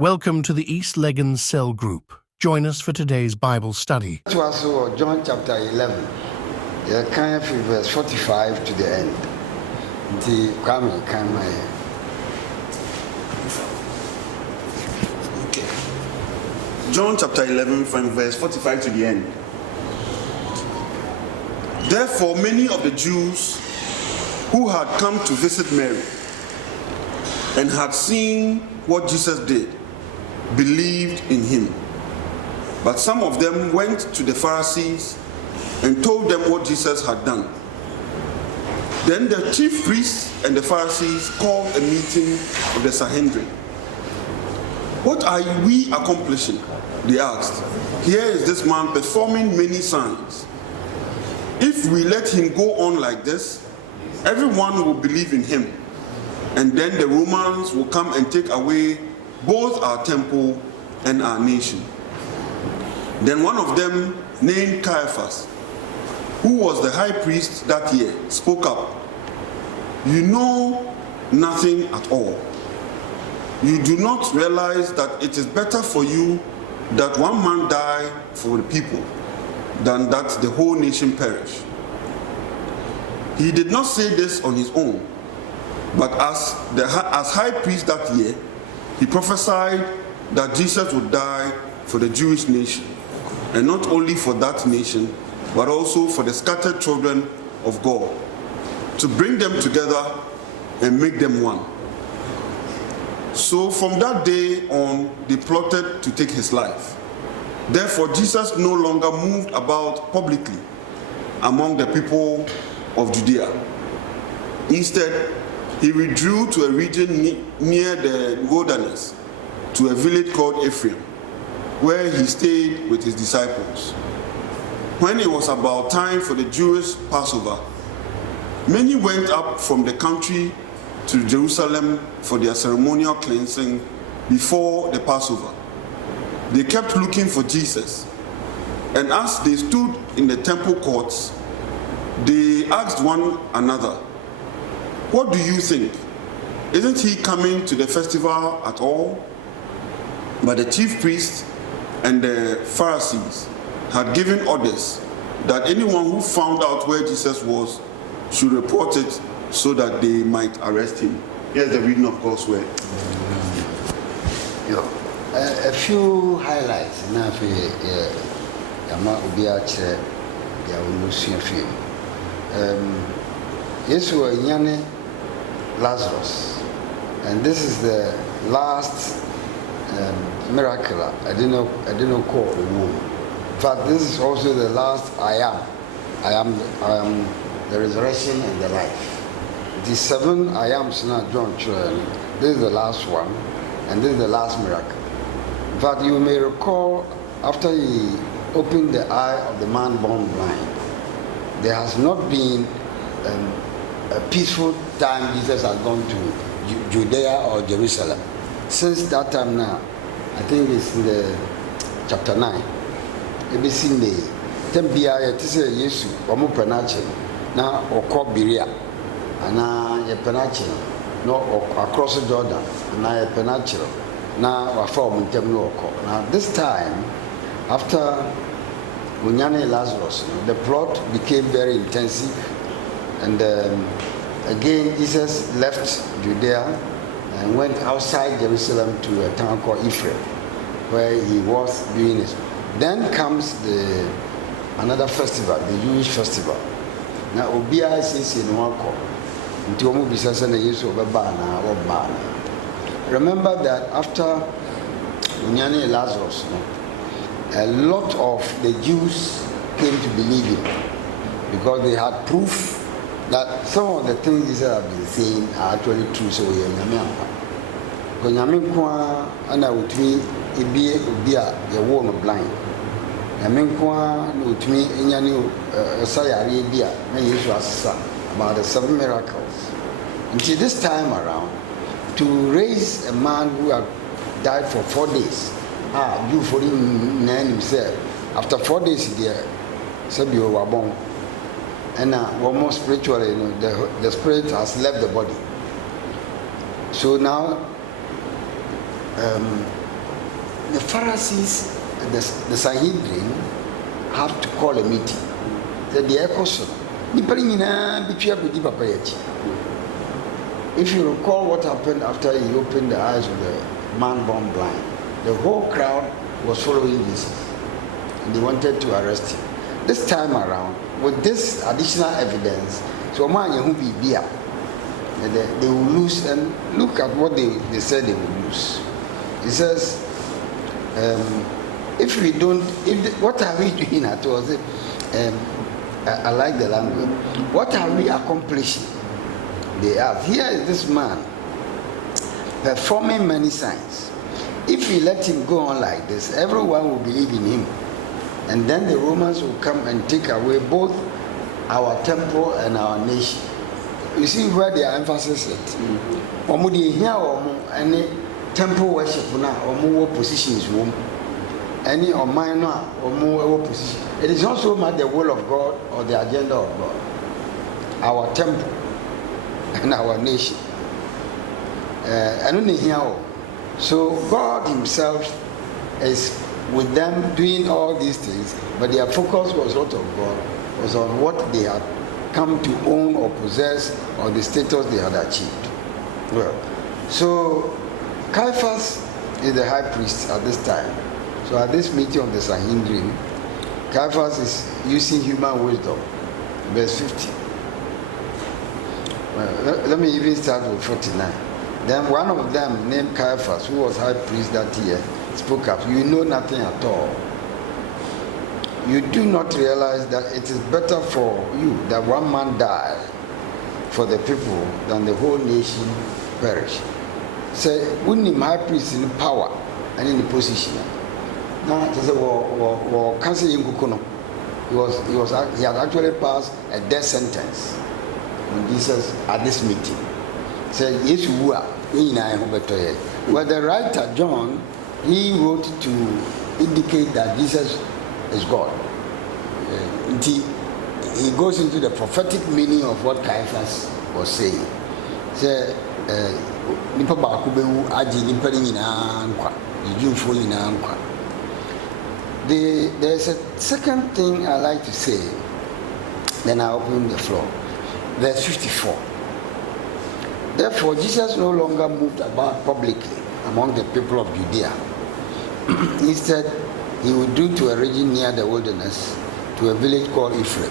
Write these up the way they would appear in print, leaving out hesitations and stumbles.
Welcome to the East Legon Cell Group. Join us for today's Bible study. It was John chapter 11, kind of verse 45 to the end. John chapter 11 from verse 45 to the end. Therefore, many of the Jews who had come to visit Mary and had seen what Jesus did believed in him. But some of them went to the Pharisees and told them what Jesus had done. Then the chief priests and the Pharisees called a meeting of the Sanhedrin. What are we accomplishing? They asked. Here is this man performing many signs. If we let him go on like this, everyone will believe in him. And then the Romans will come and take away both our temple and our nation. Then one of them, named Caiaphas, who was the high priest that year, spoke up. You know nothing at all. You do not realize that it is better for you that one man die for the people than that the whole nation perish. He did not say this on his own, but as high priest that year, he prophesied that Jesus would die for the Jewish nation, and not only for that nation, but also for the scattered children of God, to bring them together and make them one. So from that day on, they plotted to take his life. Therefore, Jesus no longer moved about publicly among the people of Judea. Instead, he withdrew to a region near the wilderness, to a village called Ephraim, where he stayed with his disciples. When it was about time for the Jewish Passover, many went up from the country to Jerusalem for their ceremonial cleansing before the Passover. They kept looking for Jesus, and as they stood in the temple courts, they asked one another, "What do you think? Isn't he coming to the festival at all?" But the chief priests and the Pharisees had given orders that anyone who found out where Jesus was should report it so that they might arrest him. Here's the reading of God's word. A few highlights. Lazarus, and this is the last miracle. I didn't call the womb. In fact, this is also the last I am the resurrection and the life. The 7 I ams now John children. This is the last one, and this is the last miracle. In fact, you may recall after he opened the eye of the man born blind, there has not been a peaceful time Jesus has gone to Judea or Jerusalem. Since that time now, I think it's in the chapter 9. Ebi seen the Tempia yetise Yesu omo penache na okọ Berea ana ye penache no across Jordan na ye penache na wafa omo ntem no okọ. Now this time after Unyane Lazarus, the plot became very intensive, and again Jesus left Judea and went outside Jerusalem to a town called Ephraim, where he was doing his. Then comes another festival, the Jewish festival. Now Obia says in Wako, remember that after Unyane Lazarus, a lot of the Jews came to believe him because they had proof that some of the things Jesus have been saying are actually true. So we are Nyamiampa. Because Nyaminkwa and I would me be a woman blind. Nyaminkwa would me in Yanu Sayari Bia, may use about the 7 miracles. Until this time around, to raise a man who had died for 4 days. You for him himself. After 4 days there, Sabio Wabon. And one more spiritually, the spirit has left the body. So now the Pharisees, the Sanhedrin, have to call a meeting. The Ecoson. If you recall what happened after he opened the eyes of the man born blind, the whole crowd was following Jesus. And they wanted to arrest him. This time around, with this additional evidence, so man who be beer, they will lose. And look at what they said they will lose. It says, if we don't, what are we doing at all? I like the language. What are we accomplishing? They ask. Here is this man performing many signs. If we let him go on like this, everyone will believe in him. And then the Romans will come and take away both our temple and our nation. You see where their emphasis is. Any temple worship or more positions. Any or minor or more position. It is not so much the will of God or the agenda of God. Our temple and our nation. So God himself is with them doing all these things, but their focus was not on God, was on what they had come to own or possess or the status they had achieved. Well, so Caiaphas is the high priest at this time. So at this meeting of the Sanhedrin, Caiaphas is using human wisdom. Verse 50. Well, let me even start with 49. Then one of them, named Caiaphas, who was high priest that year, spoke up. You know nothing at all. You do not realize that it is better for you that one man die for the people than the whole nation perish. Say, we need high priest in power and in the position. Now, he had actually passed a death sentence on Jesus at this meeting. Said, yes, you are. Well, the writer John, he wrote to indicate that Jesus is God. He goes into the prophetic meaning of what Caiaphas was saying. Say, there's a second thing I like to say, then I open the floor. Verse 54. Therefore, Jesus no longer moved about publicly among the people of Judea. Instead, he withdrew to a region near the wilderness, to a village called Ephraim.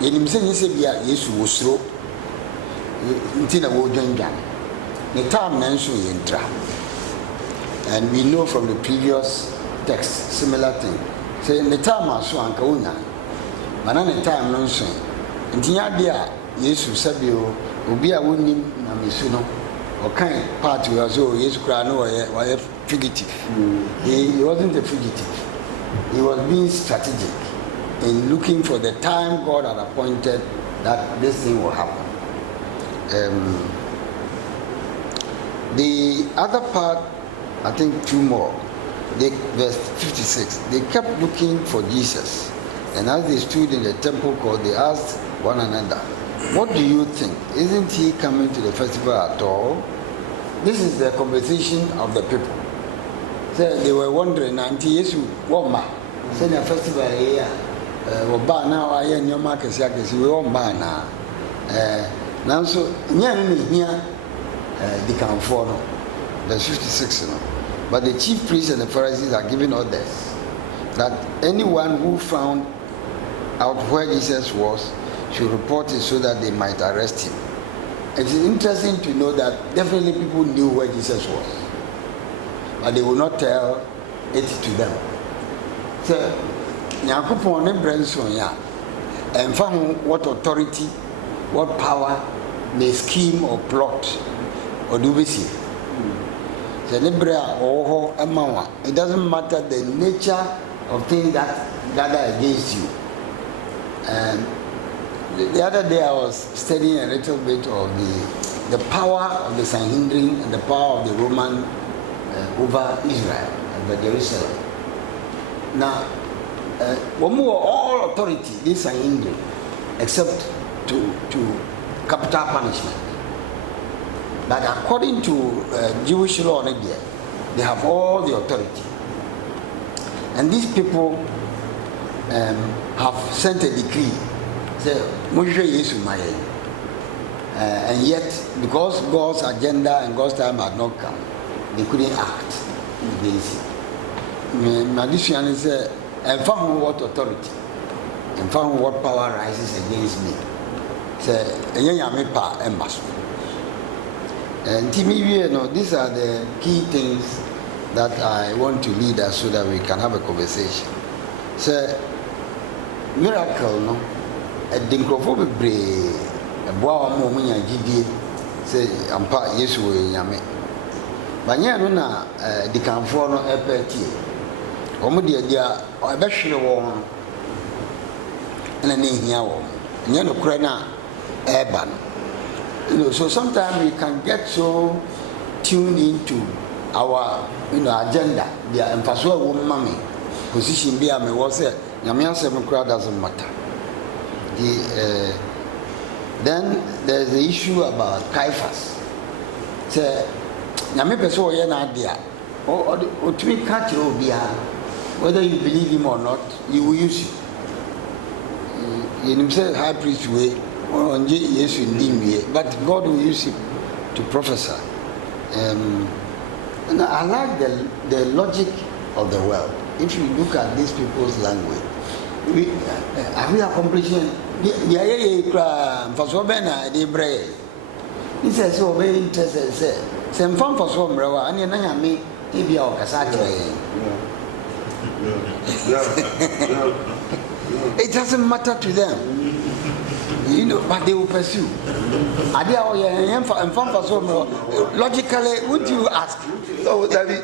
And we know from the previous text, similar thing. Say, in the time I saw Ankauna, but at the time, no so. And Tia, Yesu Sabio, Ubia Winnim, Namisuno, or kind part who was all Yesu Crano or a fugitive. He wasn't a fugitive, he was being strategic in looking for the time God had appointed that this thing will happen. The other part, I think two more. Verse 56, they kept looking for Jesus, and as they stood in the temple court, they asked one another, what do you think? Isn't he coming to the festival at all? This is the conversation of the people. So they were wondering, Auntie Yesu, what ma? Say the festival here, Oba now I hear your market, we all man now. Now so near here, they can follow. Verse 56, But the chief priests and the Pharisees are giving orders that anyone who found out where Jesus was should report it so that they might arrest him. It is interesting to know that definitely people knew where Jesus was, but they would not tell it to them. So, Nyakupon ne Branson ya, and found what authority, what power may scheme or plot or do we see. It doesn't matter the nature of things that gather against you. And the other day I was studying a little bit of the power of the Sanhedrin and the power of the Roman over Israel and the Jerusalem. Now, all authority, this Sanhedrin, except to capital punishment. But according to Jewish law, they have all the authority. And these people have sent a decree, say, and yet, because God's agenda and God's time had not come, they couldn't act against it. My decision is, and found what authority, and found what power rises against me. Say, and these are the key things that I want to lead us so that we can have a conversation. So, miracle, no, a dinkrophobic brain, a boa moment, say, I'm part yes, we yame. But yeah, no, the Canfono Epeti, Omodia, I bet you won, and a name here, and you know, Krena, Urban. So sometimes we can get so tuned into our agenda. The emphasis on mommy position be me was say Nyamian crowd doesn't matter. Then there's the issue about Caiaphas. Say Nyame person we na dia or to me catch whether you believe him or not, he will use you. You himself high priest way. But God will use him to prophesy. And I like the logic of the world. If you look at these people's language, are we accomplishing? He says, so very interested. Some fun for some brawa, and you me, maybe our It doesn't matter to them. But they will pursue. Logically, would you ask? No, David.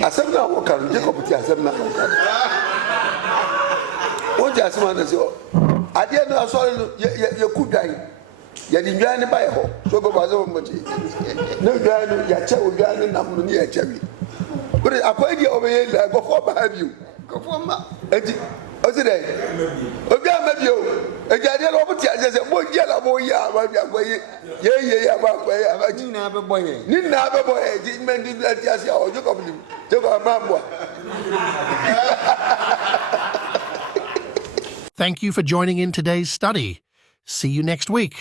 Assembly of workers, Jacob, Assembly of workers. What just want to say? I didn't know. Sorry, you could die. You didn't join the Bible. So go back home. No, you are not near Chevy. But I quite you over here. Go for behind you. Go for my. What's it? Okay, maybe you. And I didn't know what I said. Boy, yeah, boy, yeah, boy. Nina, boy, didn't mean that. Yes, you come. Thank you for joining in today's study. See you next week.